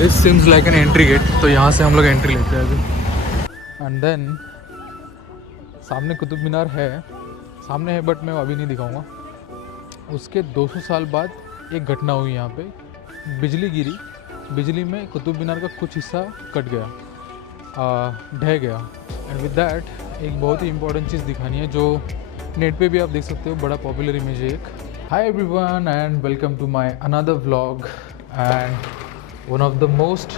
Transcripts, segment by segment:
This seems like an entry gate, तो यहाँ से हम लोग एंट्री लेते हैं अभी। एंड देन सामने कुतुब मीनार है, सामने है बट मैं अभी नहीं दिखाऊंगा। उसके 200 साल बाद एक घटना हुई यहाँ पे, बिजली गिरी, बिजली में कुतुब मीनार का कुछ हिस्सा कट गया, ढह गया। एंड विद दैट एक बहुत ही इंपॉर्टेंट चीज़ दिखानी है जो नेट पे भी आप देख सकते हो, बड़ा पॉपुलर इमेज है एक। Hi everyone and welcome to my another vlog and one of the most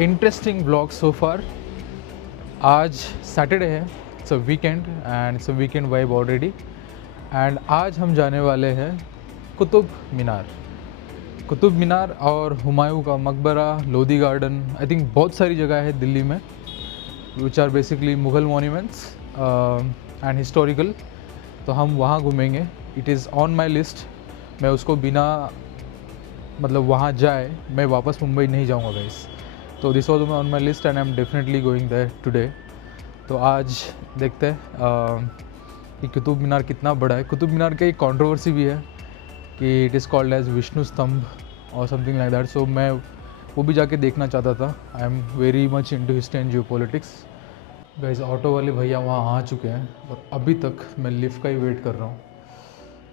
interesting vlog so far. आज सैटरडे है, it's a weekend and it's a weekend vibe already. And आज हम जाने वाले हैं कुतुब मीनार। कुतुब मीनार और हुमायूं का मकबरा, लोधी गार्डन, आई थिंक बहुत सारी जगह है दिल्ली में which are basically Mughal monuments and historical. तो हम वहाँ घूमेंगे, it is on my list. मैं उसको बिना मतलब वहाँ जाए मैं वापस मुंबई नहीं जाऊँगा गाइस। तो this was on my list and I am definitely going there today. तो आज देखते हैं कि कुतुब मीनार कितना बड़ा है। कुतुब मीनार का एक कंट्रोवर्सी भी है कि it is called as Vishnu Stambh और समथिंग लाइक दैट। सो मैं वो भी जाके देखना चाहता था। I am very much into history and geopolitics. Guys auto वाले भैया वहाँ आ चुके हैं और अभी तक मैं लिफ्ट का ही वेट कर रहा हूँ।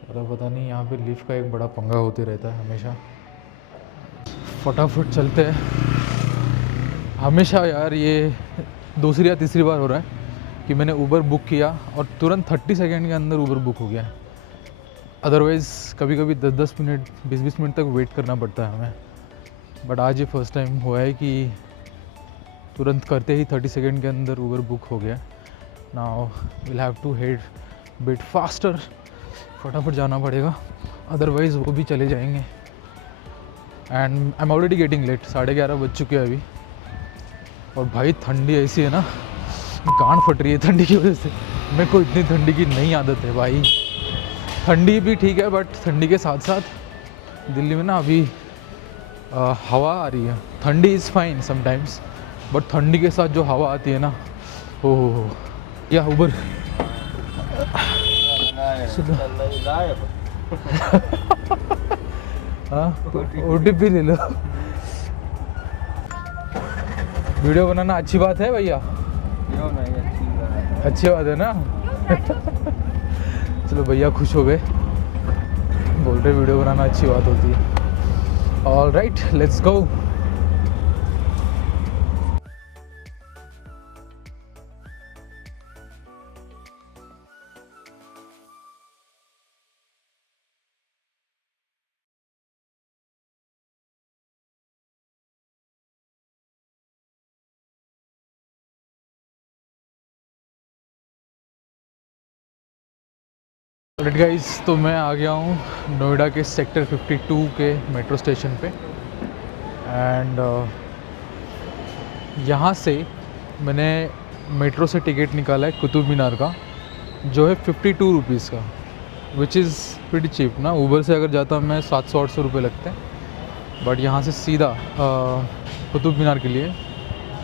और पता नहीं यहाँ पे लिफ्ट का एक बड़ा पंगा होते रहता है हमेशा। फटाफट चलते हैं। हमेशा यार ये दूसरी या तीसरी बार हो रहा है कि मैंने ऊबर बुक किया और तुरंत 30 सेकेंड के अंदर ऊबर बुक हो गया। अदरवाइज़ कभी कभी 10-10 मिनट 20-20 मिनट तक वेट करना पड़ता है हमें। बट आज ये फर्स्ट टाइम हुआ है कि तुरंत करते ही 30 सेकेंड के अंदर ऊबर बुक हो गया। Now will have to head bit faster. फटाफट जाना पड़ेगा, अदरवाइज़ वो भी चले जाएंगे। And I am already getting late, 11:30 बज चुके हैं अभी। और भाई ठंडी ऐसी है ना, कान फट रही है ठंडी की वजह से। मेरे को इतनी ठंडी की नहीं आदत है भाई। ठंडी भी ठीक है बट ठंडी के साथ साथ दिल्ली में ना अभी हवा आ रही है। ठंडी इज़ फाइन समटाइम्स बट ठंडी के साथ जो हवा आती है ना, हो या ऊबर हाँ OTP ले लो। वीडियो बनाना अच्छी बात है भैया, अच्छी बात है ना। चलो भैया खुश हो गए, बोल रहे वीडियो बनाना अच्छी बात होती है। All right let's go. Alright guys, तो मैं आ गया हूँ नोएडा के सेक्टर 52 के मेट्रो स्टेशन पे। एंड यहाँ से मैंने मेट्रो से टिकट निकाला है कुतुब मीनार का, जो है 52 रुपीज़ का, विच इज़ प्रीटी चीप ना। ऊबर से अगर जाता मैं 700-800 रुपये लगते हैं, बट यहाँ से सीधा कुतुब मीनार के लिए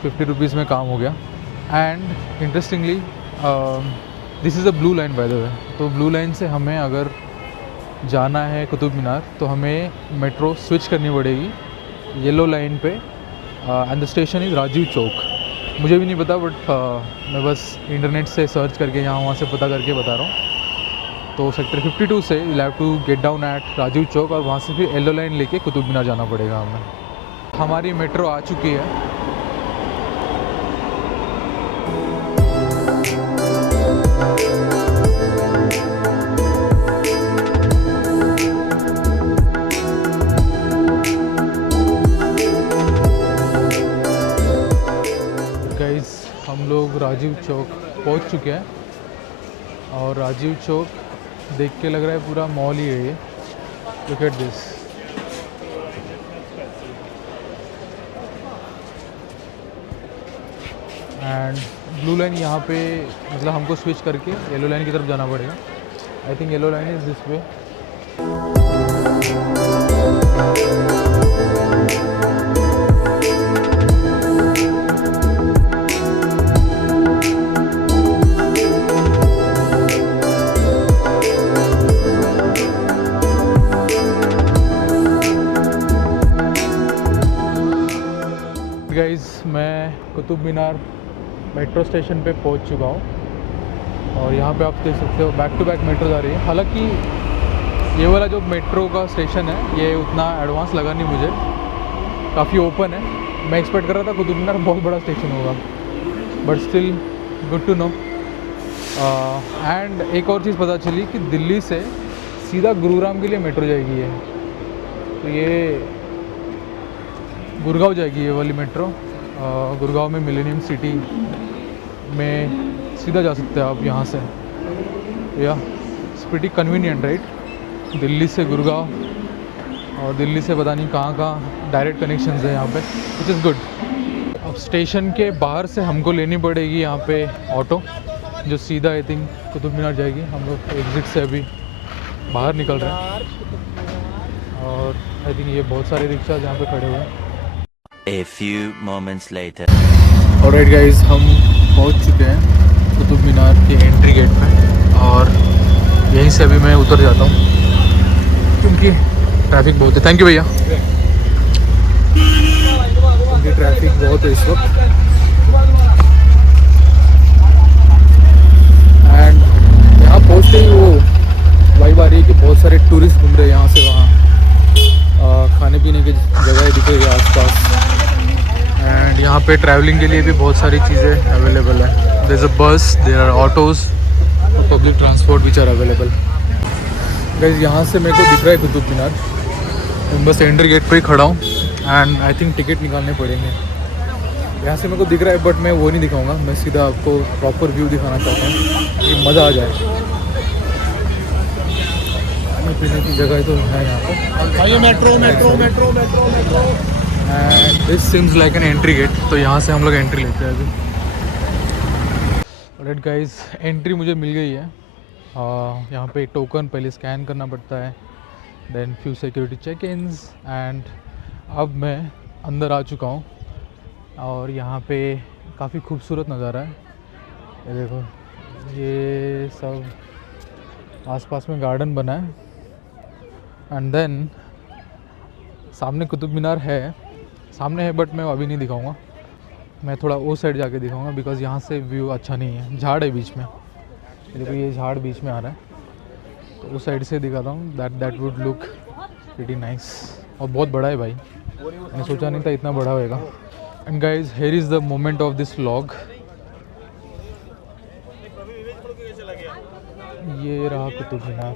50 रुपीज़ में काम हो गया। And interestingly this is a blue line by the way. तो ब्लू लाइन से हमें अगर जाना है कुतुब मीनार तो हमें मेट्रो स्विच करनी पड़ेगी येलो लाइन पे। And the station is Rajiv Chowk. मुझे भी नहीं पता बट मैं बस इंटरनेट से सर्च करके यहाँ वहाँ से पता करके बता रहा हूँ। तो सेक्टर 52 से you have to get down at Rajiv Chowk और वहाँ से फिर येलो लाइन लेके कुतुब मीनार जाना पड़ेगा हमें। हमारी मेट्रो आ चुकी है। हम लोग राजीव चौक पहुंच चुके हैं और राजीव चौक देख के लग रहा है पूरा मॉल ही है ये। Look at this. And blue line यहाँ पे मतलब हमको स्विच करके येलो लाइन की तरफ जाना पड़ेगा। I think yellow line is this way. Guys, मैं कुतुब मीनार मेट्रो स्टेशन पे पहुंच चुका हूँ और यहाँ पे आप देख सकते हो बैक टू बैक मेट्रो जा रही है। हालांकि ये वाला जो मेट्रो का स्टेशन है ये उतना एडवांस लगा नहीं मुझे, काफ़ी ओपन है। मैं एक्सपेक्ट कर रहा था कुतुब मीनार बहुत बड़ा स्टेशन होगा, but still good to know. And एक और चीज़ पता चली कि दिल्ली से सीधा गुरुग्राम के लिए मेट्रो जाएगी है, तो ये गुड़गांव जाएगी ये वाली मेट्रो। गुड़गांव में मिलेनियम सिटी में सीधा जा सकते हैं आप यहाँ से। या it's pretty convenient right, Delhi से गुड़गांव और दिल्ली से पता नहीं कहाँ कहाँ डायरेक्ट कनेक्शंस है यहाँ पे, विच इज़ गुड। अब स्टेशन के बाहर से हमको लेनी पड़ेगी यहाँ पे ऑटो, जो सीधा आई थिंक कुतुब मीनार जाएगी। हम लोग एग्ज़िट से अभी बाहर निकल रहे हैं और आई थिंक ये बहुत सारे रिक्शा यहाँ पे खड़े हुए हैं। A few moments later. Alright guys, हम पहुंच चुके हैं कुतुब मीनार के एंट्री गेट पे और यहीं से अभी मैं उतर जाता हूँ क्योंकि ट्रैफिक बहुत है। थैंक यू भैया। क्योंकि ट्रैफिक बहुत है इस वक्त एंड यहाँ पहुँचते ही वो वाइब आ रही है कि बहुत सारे टूरिस्ट घूम रहे हैं यहाँ से वहाँ। खाने पीने की जगह दिख रही है आसपास एंड यहाँ पे ट्रैवलिंग के लिए भी बहुत सारी चीज़ें अवेलेबल है। There is a bus, there are autos और public transport which are available. Guys, यहाँ से मेरे को दिख रहा है कुतुब मीनार। मैं बस एंट्री गेट पे ही खड़ा हूँ एंड आई थिंक टिकट निकालने पड़ेंगे। यहाँ से मेरे को दिख रहा है बट मैं वो नहीं दिखाऊंगा, मैं सीधा आपको प्रॉपर व्यू दिखाना चाहता हूँ कि मज़ा आ जाए। खाने पीने की जगह तो है यहाँ पर। Metro metro metro metro metro and this seems like an entry gate, तो यहाँ से हम लोग एंट्री लेते हैं अभी। ऑलराइट गाइस, एंट्री मुझे मिल गई है। यहाँ पे टोकन पहले स्कैन करना पड़ता है, then few security check ins and अब मैं अंदर आ चुका हूँ और यहाँ पे काफ़ी खूबसूरत नज़ारा है। ये देखो, ये सब आसपास में गार्डन बना है एंड देन सामने कुतुब मीनार है, सामने है बट मैं अभी नहीं दिखाऊंगा। मैं थोड़ा वो साइड जाके दिखाऊंगा बिकॉज़ यहाँ से व्यू अच्छा नहीं है, झाड़ है बीच में। देखो ये झाड़ बीच में आ रहा है, तो उस साइड से दिखाता हूँ। That would look pretty nice. और बहुत बड़ा है भाई, मैंने सोचा नहीं था इतना बड़ा होएगा। And guys, here is the moment of this vlog. ये रहा कुतुब मीनार,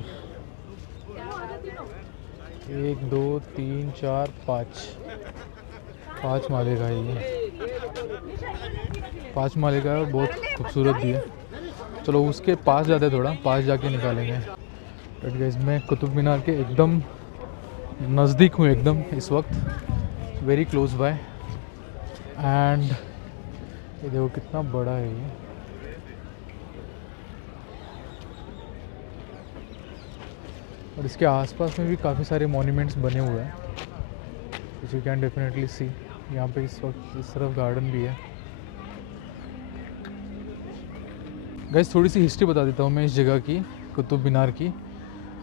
1 2 3 4 5 माले का है ये, 5 माले का है और बहुत खूबसूरत भी है। चलो उसके पास जाते हैं, थोड़ा पास जाके निकालेंगे। बट गाइस, मैं कुतुब मीनार के एकदम नज़दीक हूँ, एकदम इस वक्त वेरी क्लोज बाय। एंड ये देखो कितना बड़ा है ये। और इसके आसपास में भी काफ़ी सारे मॉन्यूमेंट्स बने हुए हैं, विच यू कैन डेफिनेटली सी। यहाँ पे इस वक्त इस तरफ गार्डन भी है। गाइस, थोड़ी सी हिस्ट्री बता देता हूँ मैं इस जगह की, कुतुब मीनार की।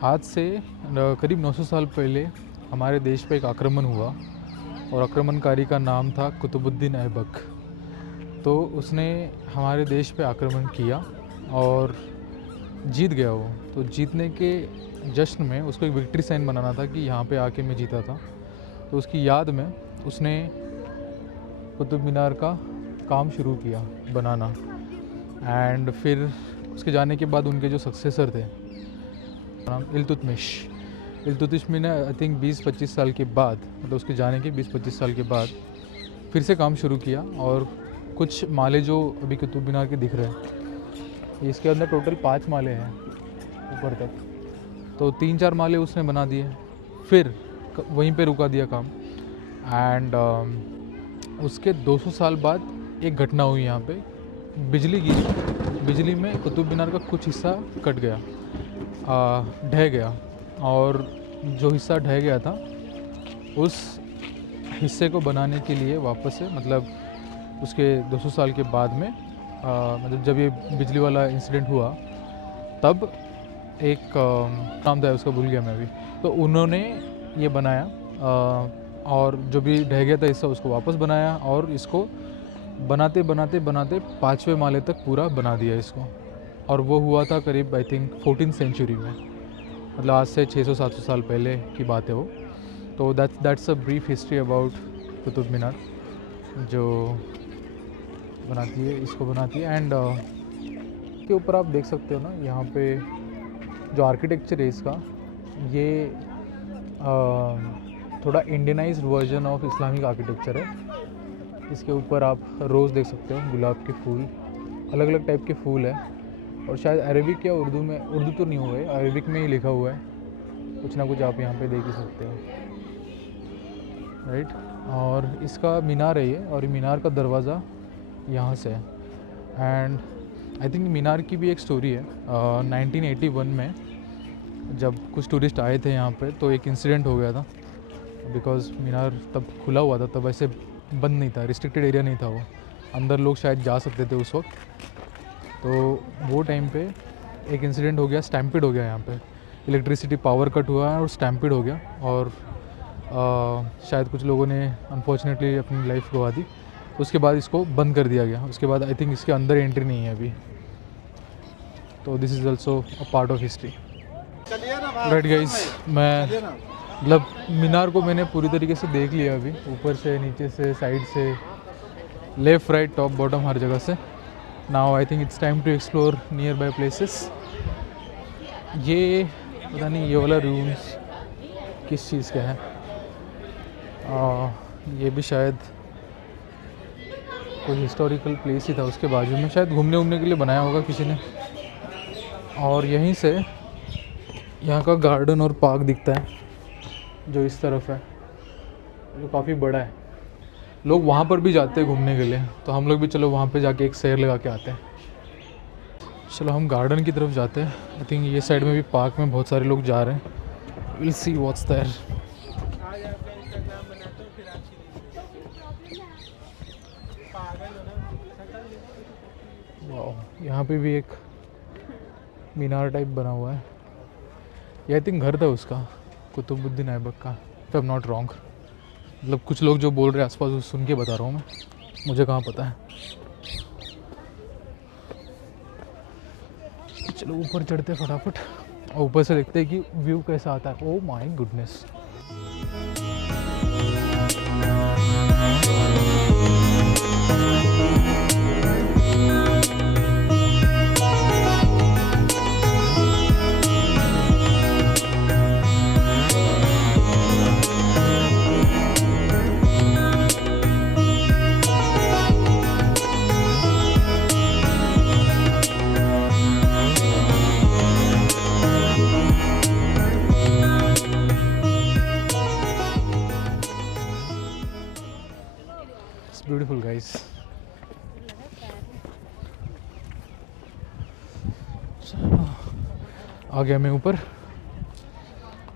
आज से करीब 900 साल पहले हमारे देश पे एक आक्रमण हुआ और आक्रमणकारी का नाम था कुतुबुद्दीन ऐबक। तो उसने हमारे देश पे आक्रमण किया और जीत गया वो। तो जीतने के जश्न में उसको एक विक्ट्री साइन बनाना था कि यहाँ पे आके मैं जीता था। तो उसकी याद में उसने कुतुब मीनार का काम शुरू किया बनाना। एंड फिर उसके जाने के बाद उनके जो सक्सेसर थे, नाम इल्तुतमिश ने आई थिंक 20-25 साल के बाद, मतलब उसके जाने के 20-25 साल के बाद फिर से काम शुरू किया। और कुछ माले जो अभी कुतुब मीनार के दिख रहे हैं, इसके अंदर टोटल 5 माले हैं ऊपर तक। तो 3-4 माले उसने बना दिए, फिर वहीं पे रुका दिया काम। एंड उसके 200 साल बाद एक घटना हुई यहाँ पे, बिजली गिरी। बिजली में कुतुब मीनार का कुछ हिस्सा कट गया, ढह गया। और जो हिस्सा ढह गया था उस हिस्से को बनाने के लिए वापस से, मतलब उसके 200 साल के बाद में, मतलब जब ये बिजली वाला इंसिडेंट हुआ तब एक नाम था उसका, भूल गया मैं अभी। तो उन्होंने ये बनाया और जो भी ढह गया था हिस्सा उसको वापस बनाया, और इसको बनाते बनाते बनाते 5वें माले तक पूरा बना दिया इसको। और वो हुआ था करीब आई थिंक 14th सेंचुरी में, मतलब आज से 600-700 साल पहले की बात है वो। तो that's a brief history about Qutub Minar जो बनाती है, इसको बनाती है। एंड के ऊपर आप देख सकते हो ना, यहाँ पे जो आर्किटेक्चर है इसका, ये थोड़ा Indianised version of Islamic architecture है। इसके ऊपर आप रोज़ देख सकते हो, गुलाब के फूल, अलग अलग टाइप के फूल है। और शायद अरेबिक या उर्दू में, उर्दू तो नहीं हुआ है, अरेबिक में ही लिखा हुआ है, कुछ ना कुछ आप यहाँ पे देख ही सकते हो, राइट। और इसका मीनार है ये, और मीनार का दरवाज़ा यहाँ से है। एंड आई थिंक मीनार की भी एक स्टोरी है। 1981 में जब कुछ टूरिस्ट आए थे यहाँ पे, तो एक इंसिडेंट हो गया था, बिकॉज़ मीनार तब खुला हुआ था, तब ऐसे बंद नहीं था, रिस्ट्रिक्टेड एरिया नहीं था वो, अंदर लोग शायद जा सकते थे उस वक्त। तो वो टाइम पे एक इंसिडेंट हो गया, स्टैम्पिड हो गया यहाँ पे, इलेक्ट्रिसिटी पावर कट हुआ और स्टैम्पिड हो गया, और शायद कुछ लोगों ने अनफॉर्चुनेटली अपनी लाइफ गवा दी। उसके बाद इसको बंद कर दिया गया। उसके बाद आई थिंक इसके अंदर एंट्री नहीं है अभी। तो this is also a part of history. Right guys, मैं मतलब मीनार को मैंने पूरी तरीके से देख लिया अभी, ऊपर से, नीचे से, साइड से, लेफ़्ट राइट टॉप बॉटम हर जगह से। Now I think it's time to explore nearby places. ये पता नहीं ये वाला रूम्स किस चीज़ का है, ये भी शायद कोई हिस्टोरिकल प्लेस ही था, उसके बाजू में शायद घूमने वूमने के लिए बनाया होगा किसी ने। और यहीं से यहाँ का गार्डन और पार्क दिखता है जो इस तरफ है, जो काफ़ी बड़ा है। लोग वहाँ पर भी जाते हैं घूमने के लिए, तो हम लोग भी चलो वहाँ पे जाके एक सैर लगा के आते हैं। चलो हम गार्डन की तरफ जाते हैं। आई थिंक ये साइड में भी पार्क में बहुत सारे लोग जा रहे हैं। Will see what's there. वाह, यहाँ पे भी एक मीनार टाइप बना हुआ है। ये आई थिंक घर था उसका, कुतुबुद्दीन ऐबक का, if I am not wrong. मतलब कुछ लोग जो बोल रहे हैं आसपास, वो सुन के बता रहा हूँ मैं, मुझे कहाँ पता है। चलो ऊपर चढ़ते फटाफट, और ऊपर से देखते हैं कि व्यू कैसा आता है। Oh my goodness. Beautiful guys. आ गया मैं ऊपर,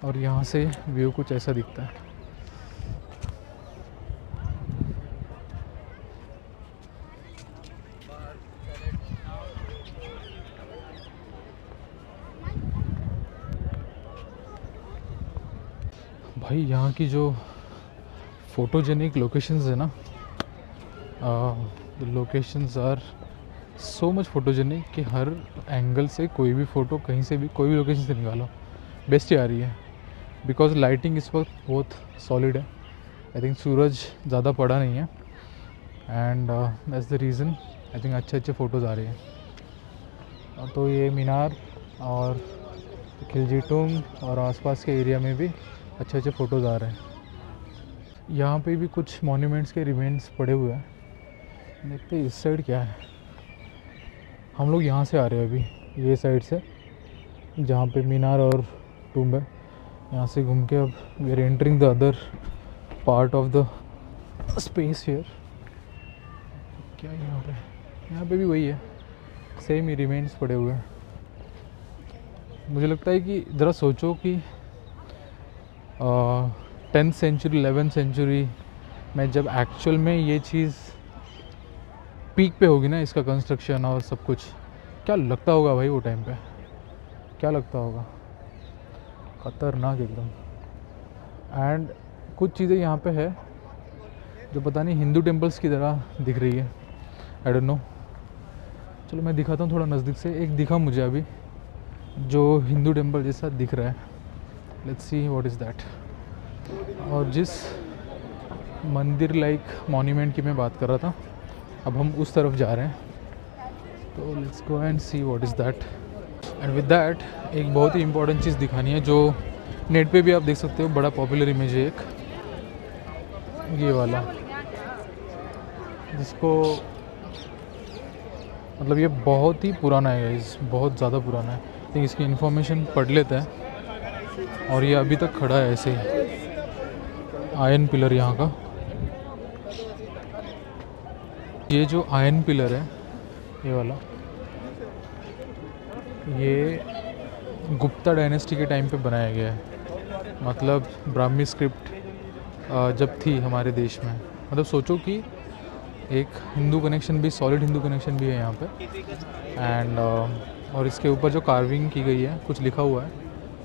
और यहाँ से व्यू कुछ ऐसा दिखता है। भाई यहाँ की जो फोटोजेनिक लोकेशंस है ना, locations are so much photogenic कि हर एंगल से कोई भी फ़ोटो कहीं से भी, कोई भी लोकेशन से निकालो, बेस्ट ही आ रही है। बिकॉज लाइटिंग इस वक्त बहुत सॉलिड है। आई थिंक सूरज ज़्यादा पड़ा नहीं है, and that's the reason I think अच्छे अच्छे फ़ोटोज़ आ रहे हैं। तो ये मीनार और खिलजी टूम और आसपास के एरिया में भी अच्छे अच्छे फ़ोटोज़ आ रहे हैं। यहाँ पे भी कुछ मॉन्यूमेंट्स के रिमेन्स पड़े हुए हैं। देखते हैं इस साइड क्या है। हम लोग यहाँ से आ रहे हैं अभी, ये साइड से, जहाँ पे मीनार और टूम्ब है। यहाँ से घूम के अब we are entering the other part of the space here. क्या है यहाँ पे भी वही है, सेम ही रिमेन्स पड़े हुए हैं। मुझे लगता है कि ज़रा सोचो कि 10th सेंचुरी 11th सेंचुरी में जब एक्चुअल में ये चीज़ पीक पे होगी ना, इसका कंस्ट्रक्शन और सब कुछ, क्या लगता होगा भाई वो टाइम पे, क्या लगता होगा, खतरनाक एकदम। एंड कुछ चीज़ें यहाँ पे है जो पता नहीं हिंदू टेम्पल्स की तरह दिख रही है, आई डोंट नो। चलो मैं दिखाता हूँ थोड़ा नज़दीक से। एक दिखा मुझे अभी जो हिंदू टेम्पल जैसा दिख रहा है, let's see what is that. और जिस मंदिर लाइक मॉन्यूमेंट की मैं बात कर रहा था, अब हम उस तरफ जा रहे हैं, तो let's go and see what is that. And with that एक बहुत ही इंपॉर्टेंट चीज़ दिखानी है जो नेट पे भी आप देख सकते हो, बड़ा पॉपुलर इमेज है एक, ये वाला, जिसको मतलब ये बहुत ही पुराना है गाइस, बहुत ज़्यादा पुराना है। तो इसकी इन्फॉर्मेशन पढ़ लेते हैं। और ये अभी तक खड़ा है ऐसे ही, आयरन पिलर यहाँ का। ये जो आयरन पिलर है ये वाला, ये गुप्ता डायनेस्टी के टाइम पे बनाया गया है। मतलब ब्राह्मी स्क्रिप्ट जब थी हमारे देश में, मतलब सोचो कि एक हिंदू कनेक्शन भी, सॉलिड हिंदू कनेक्शन भी है यहाँ पे। एंड और इसके ऊपर जो कार्विंग की गई है, कुछ लिखा हुआ है,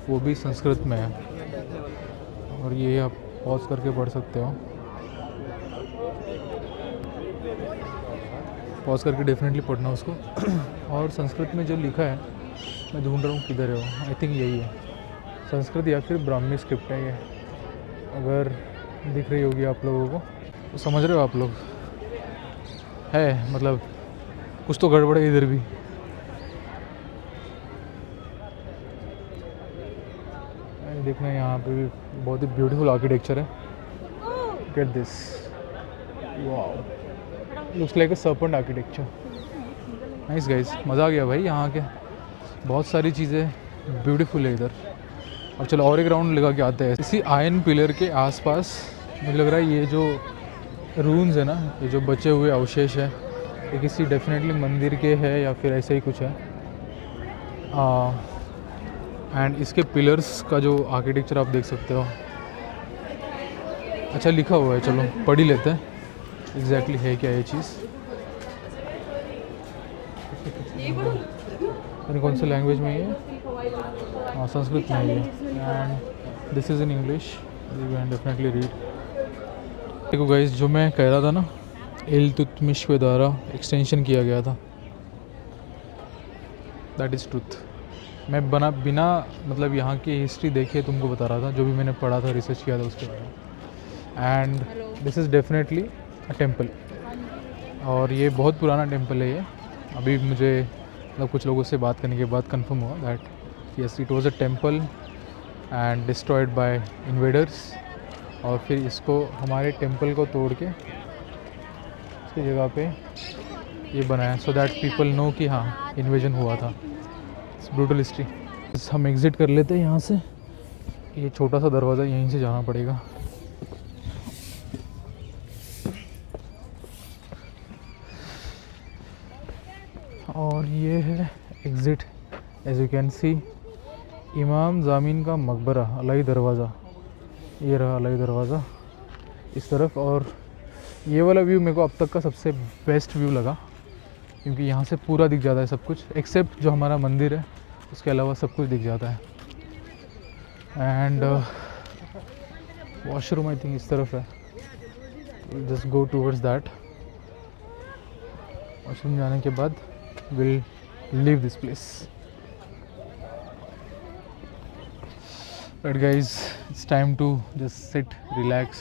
वो भी संस्कृत में है। और ये आप पॉज करके पढ़ सकते हो, पॉज करके डेफिनेटली पढ़ना उसको। और संस्कृत में जो लिखा है, मैं ढूंढ रहा हूँ किधर है वो, आई थिंक यही है, संस्कृत या फिर ब्राह्मी स्क्रिप्ट है ये। अगर दिख रही होगी आप लोगों को तो समझ रहे हो आप लोग, है मतलब कुछ तो गड़बड़ है इधर भी। देखना यहाँ पे भी बहुत ही ब्यूटीफुल आर्किटेक्चर है। Get this, wow, looks like a serpent architecture. Nice guys, मज़ा आ गया भाई यहाँ के, बहुत सारी चीज़ें ब्यूटीफुल है इधर। अब चलो और एक राउंड लगा के आते हैं। इसी आयरन पिलर के आसपास मुझे लग रहा है ये जो रून्स है ना, ये जो बचे हुए अवशेष है, ये किसी डेफिनेटली मंदिर के है या फिर ऐसे ही कुछ है। एंड इसके पिलर्स का जो आर्किटेक्चर आप देख सकते हो, अच्छा लिखा हुआ है, चलो पढ़ ही लेते हैं एग्जैक्टली है क्या ये चीज़। यानी कौन सी लैंग्वेज में ये, हाँ संस्कृत में ये। And this is in English, you can definitely read. देखो गाइस, जो मैं कह रहा था ना, इल्तुतमिश के द्वारा एक्सटेंशन किया गया था, दैट इज़ ट्रुथ। मैं बिना मतलब यहाँ की हिस्ट्री देखे तुमको बता रहा था, जो भी मैंने पढ़ा था, रिसर्च किया था उसके बारे में। And this is definitely a temple, और ये बहुत पुराना टेम्पल है ये। अभी मुझे मतलब कुछ लोगों से बात करने के बाद कंफर्म हुआ that yes, it was a temple and destroyed by invaders. और फिर इसको, हमारे टेम्पल को तोड़ के इसकी जगह पे ये बनाया, सो दैट पीपल नो कि हाँ इन्वेजन हुआ था। It's brutal history. हम एग्ज़िट कर लेते हैं यहाँ से, ये छोटा सा दरवाज़ा, यहीं से जाना पड़ेगा। और ये है exit, as you can see, Imam Zamin का मकबरा, अलाई दरवाज़ा, ये रहा अलाई दरवाज़ा इस तरफ। और ये वाला व्यू मेरे को अब तक का सबसे बेस्ट व्यू लगा, क्योंकि यहाँ से पूरा दिख जाता है सब कुछ, एक्सेप्ट जो हमारा मंदिर है, उसके अलावा सब कुछ दिख जाता है। एंड वॉशरूम आई थिंक इस तरफ है, just go towards that. Washroom जाने के बाद will leave this place. But guys, it's time to just sit, relax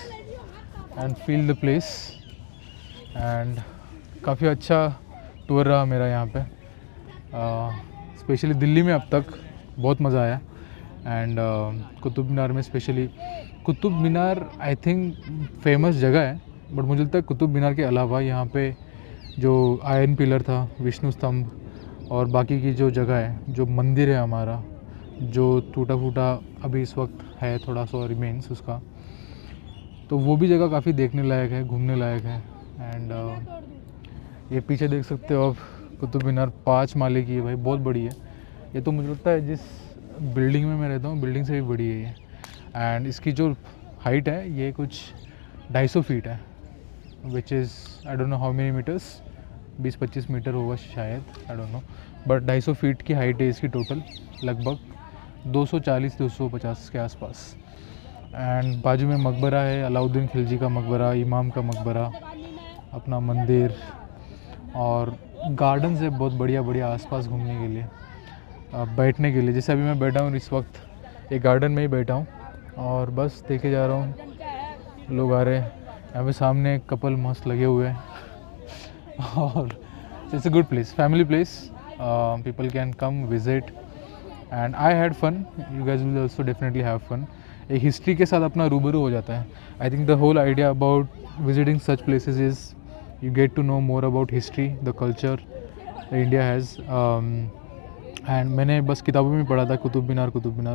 and feel the place. And काफ़ी अच्छा टूर रहा मेरा यहाँ पे, स्पेशली दिल्ली में अब तक बहुत मज़ा आया। एंड कुतुब मीनार में specially, Qutub Minar I think famous जगह है, बट मुझे लगता है कुतुब मीनार के अलावा यहाँ पे जो आयरन पिलर था, विष्णु स्तंभ और बाकी की जो जगह है, जो मंदिर है हमारा, जो टूटा फूटा अभी इस वक्त है, थोड़ा सा रिमेन्स उसका, तो वो भी जगह काफ़ी देखने लायक है, घूमने लायक है। एंड ये पीछे देख सकते हो आप, कुतुब मीनार 5 माले की है भाई, बहुत बड़ी है ये। तो मुझे लगता है जिस बिल्डिंग में मैं रहता हूँ, बिल्डिंग से भी बड़ी है ये। एंड इसकी जो हाइट है, ये कुछ 250 फीट है, which is I don't know how many metres, 20-25 metre होगा शायद, I don't know, but 250 feet की हाइट है इसकी टोटल, लगभग 240-250 के आसपास। एंड बाजू में मकबरा है, अलाउद्दीन खिलजी का मकबरा, इमाम का मकबरा, अपना मंदिर और गार्डन्स है बहुत बढ़िया बढ़िया आसपास घूमने के लिए, बैठने के लिए। जैसे अभी मैं बैठा हूँ इस वक्त एक गार्डन में ही बैठा हूँ और बस देखे जा रहा हूँ, लोग आ रहे हैं। यहाँ पे सामने एक कपल मस्त लगे हुए हैं और it's a good place, family place, people can come visit and I had fun, you guys will also definitely have fun. एक हिस्ट्री के साथ अपना रूबरू हो जाता है। I think the whole idea about visiting such places is you get to know more about history, the culture India has, and मैंने बस किताबों में पढ़ा था कुतुब मीनार,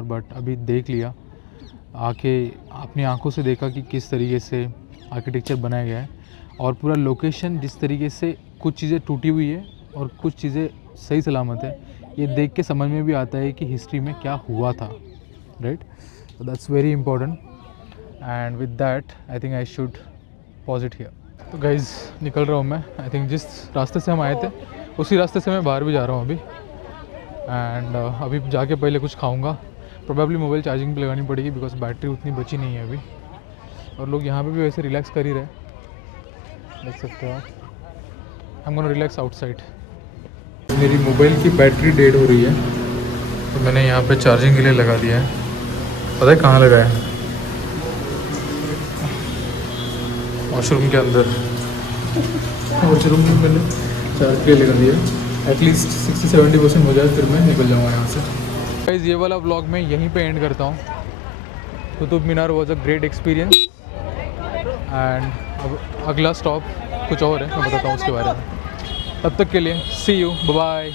बट अभी देख लिया, आके अपनी आंखों से देखा कि किस तरीके से आर्किटेक्चर बनाया गया है और पूरा लोकेशन जिस तरीके से कुछ चीज़ें टूटी हुई है और कुछ चीज़ें सही सलामत है, ये देख के समझ में भी आता है कि हिस्ट्री में क्या हुआ था, right? So that's very important, and with that I think I should pause it here. तो गाइज़ निकल रहा हूँ मैं। आई थिंक जिस रास्ते से हम आए थे उसी रास्ते से मैं बाहर भी जा रहा हूँ अभी, एंड अभी जाके पहले कुछ खाऊंगा। प्रोबेबली मोबाइल चार्जिंग पे लगानी पड़ेगी बिकॉज बैटरी उतनी बची नहीं है अभी, और लोग यहाँ पे भी वैसे रिलैक्स कर ही रहे, देख सकते हो आप। I am gonna relax outside. मेरी मोबाइल की बैटरी डेड हो रही है तो मैंने यहाँ पे चार्जिंग के लिए लगा दिया है। पता है कहाँ लगा है? वॉशरूम के अंदर। वॉशरूम में मैंने चार्ज के लिए लगा दिया। एटलीस्ट 60-70% हो जाए फिर मैं निकल जाऊँगा यहाँ से। गाइस ये वाला व्लॉग मैं यहीं पे एंड करता हूँ। Qutub Minar was a great experience, and अब अगला स्टॉप कुछ और है, मैं बताता हूँ उसके बारे में। तब तक के लिए सी यू, बाय बाय।